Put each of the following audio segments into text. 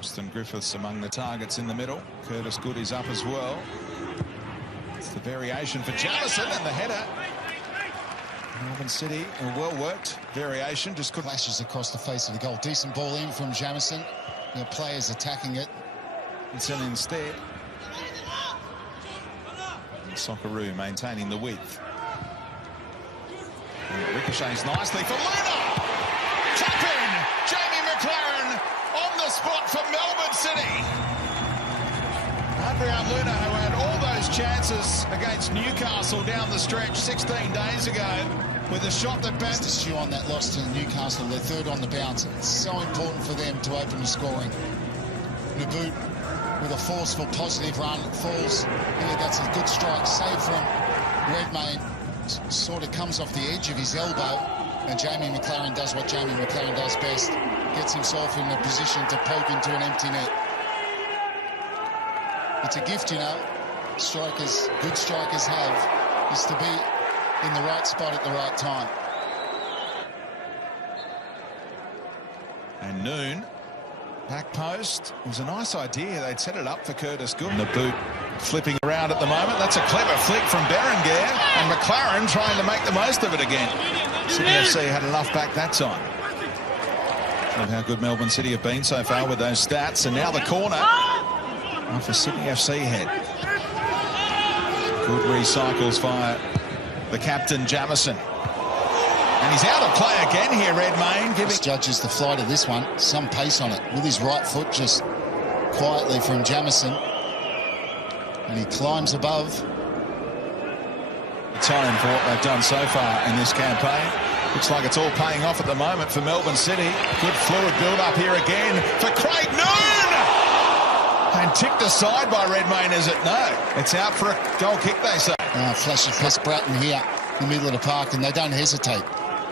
Austin Griffiths among the targets in the middle. Curtis Good is up as well. It's the variation for Jamison and the header. Melbourne City, a well-worked variation, just could flashes across the face of the goal. Decent ball in from Jamison. The players attacking it. It's instead. Socceroo maintaining the width. And ricochets nicely for Luna. Tap in. Jamie McLaren on the spot for Melbourne City. Adrian Luna, who had all those chances against Newcastle down the stretch 16 days ago, with a shot that bounced. Just stew on that loss to Newcastle. They're third on the bounce. It's so important for them to open the scoring. Naboot with a forceful, positive run. Falls here. That's a good strike. Save from Redmayne. Sort of comes off the edge of his elbow. And Jamie McLaren does what Jamie McLaren does best. Gets himself in a position to poke into an empty net. It's a gift, you know. Strikers, good strikers have, is to be in the right spot at the right time. And Noon, back post. It was a nice idea. They'd set it up for Curtis Good. And the boot flipping around at the moment. That's a clever flick from Berenguer. And McLaren trying to make the most of it again. Sydney FC had enough back that time. Love how good Melbourne City have been so far with those stats. And now the corner off a Sydney FC head. Good recycles via the captain, Jamison. And he's out of play again here, Redmayne. Judges the flight of this one. Some pace on it. With his right foot just quietly from Jamison. And he climbs above. Time for what they've done so far in this campaign. Looks like it's all paying off at the moment for Melbourne City. Good fluid build-up here again for Craig Noon! And ticked aside by Redmayne, is it? No. It's out for a goal kick, they say. Flash of Chris Bratton here in the middle of the park, and they don't hesitate.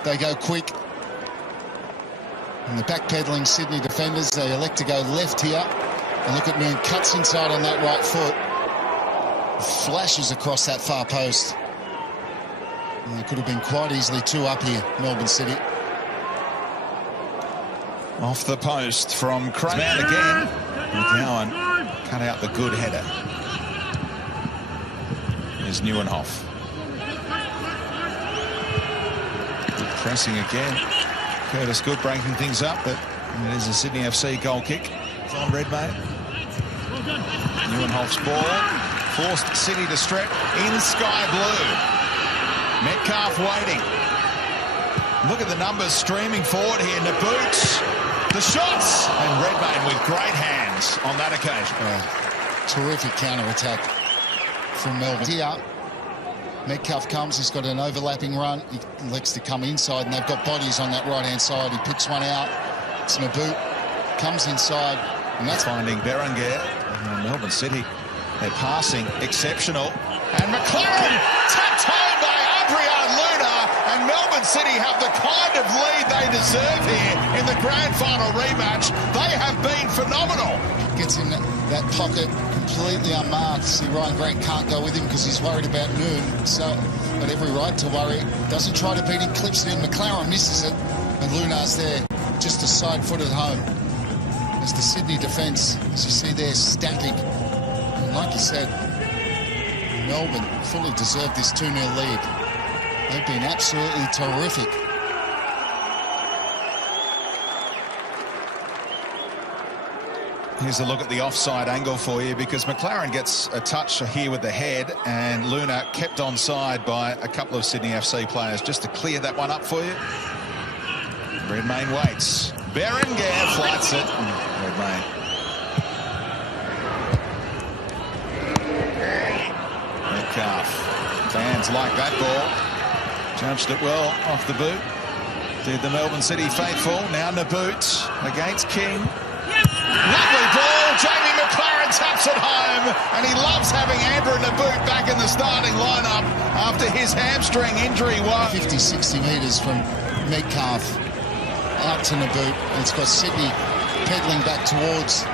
They go quick. And the backpedaling Sydney defenders, they elect to go left here. And look at Noon, cuts inside on that right foot. Flashes across that far post. And it could have been quite easily two up here, Melbourne City. Off the post from Craig. Man again. McGowan cut out the good header. There's Nieuwenhof. Good pressing again. Curtis Good breaking things up, but it is a Sydney FC goal kick. It's on Redmayne. Nieuwenhof's ball. Forced City to stretch in sky blue. Metcalf waiting. Look at the numbers streaming forward here. Naboot, the shots, and Redmayne with great hands on that occasion. Terrific counter-attack from Melbourne. Here, Metcalf comes, he's got an overlapping run. He elects to come inside, and they've got bodies on that right-hand side. He picks one out. It's Naboot, comes inside, and that's finding Berenguer. Melbourne City, they're passing exceptional. And McLaren tapped home by Adrian Luna, and Melbourne City have the kind of lead they deserve here in the grand final rematch. They have been phenomenal. Gets in that pocket completely unmarked. See, Ryan Grant can't go with him because he's worried about Noon. So, got every right to worry. Doesn't try to beat him, clips it in. McLaren misses it, and Luna's there, just a side foot at home. As the Sydney defence, as you see there, static. And like you said, Melbourne fully deserved this 2-0 lead. They've been absolutely terrific. Here's a look at the offside angle for you, because McLaren gets a touch here with the head, and Luna kept onside by a couple of Sydney FC players just to clear that one up for you. Redmayne waits. Berenguer flights it. Redmayne. Metcalf. Fans like that ball. Judged it well off the boot. Did the Melbourne City faithful. Now Naboot against King. Lovely ball. Jamie McLaren taps it home, and he loves having Andrew Naboot back in the starting lineup after his hamstring injury. 50-60 metres from Metcalf out to Naboot. And it's got Sydney pedalling back towards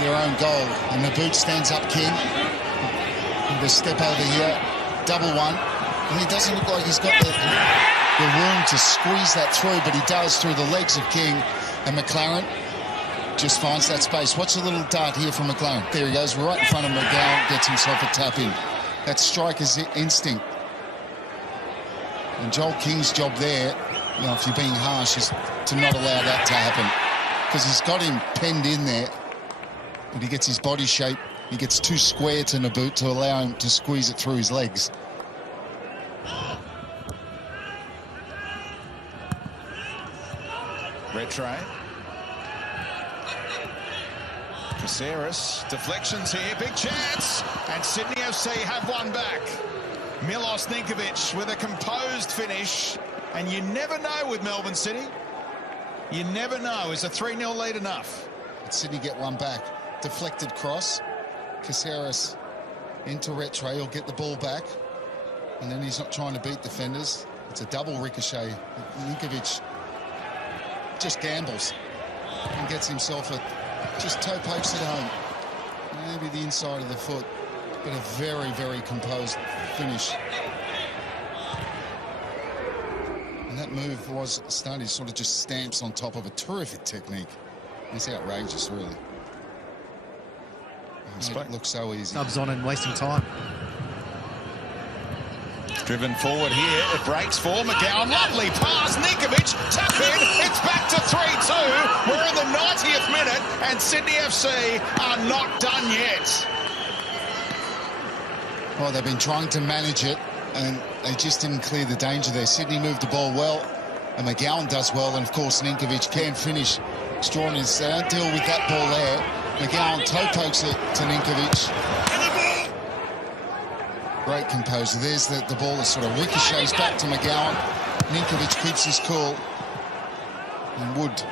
their own goal. And Naboot stands up King. With a step over here. Double one. And he doesn't look like he's got the room to squeeze that through, but he does through the legs of King. And McLaren just finds that space. Watch a little dart here from McLaren. There he goes, right in front of McGowan, gets himself a tap in. That striker's instinct. And Joel King's job there, you know, if you're being harsh, is to not allow that to happen. Because he's got him penned in there, but he gets his body shape. He gets too square to Nabbout to allow him to squeeze it through his legs. Retray. Caceres, deflections here, big chance, and Sydney FC have one back. Milos Ninkovic with a composed finish, and you never know with Melbourne City. You never know. Is a 3-0 lead enough? Did Sydney get one back? Deflected cross. Caceres into Retray. He'll get the ball back, and then he's not trying to beat defenders. It's a double ricochet. Ninkovic just gambles and gets himself a just toe pokes it home. Maybe the inside of the foot, but a very, very composed finish. And that move was starting to sort of just stamps on top of a terrific technique. It's outrageous, really. It looks so easy. Subs on and wasting time. Driven forward here, it breaks for McGowan. Lovely pass, Ninkovic, tuck in, it's back to 3-2. We're in the 90th minute, and Sydney FC are not done yet. Well, they've been trying to manage it, and they just didn't clear the danger there. Sydney moved the ball well, and McGowan does well, and of course Ninkovic can finish. Extraordinary. They don't deal with that ball there. McGowan toe pokes it to Ninkovic. Great composure. There's the ball that sort of ricochets back to McGowan. Ninkovic keeps his cool. And Wood,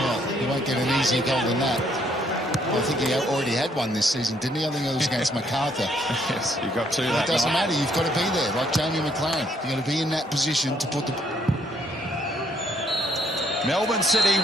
well, he won't get an easier goal than that. I think he already had one this season, didn't he? I think it was against MacArthur. Yes, you got two that night. It doesn't matter. You've got to be there, like Jamie McLaren. You've got to be in that position to put the... Melbourne City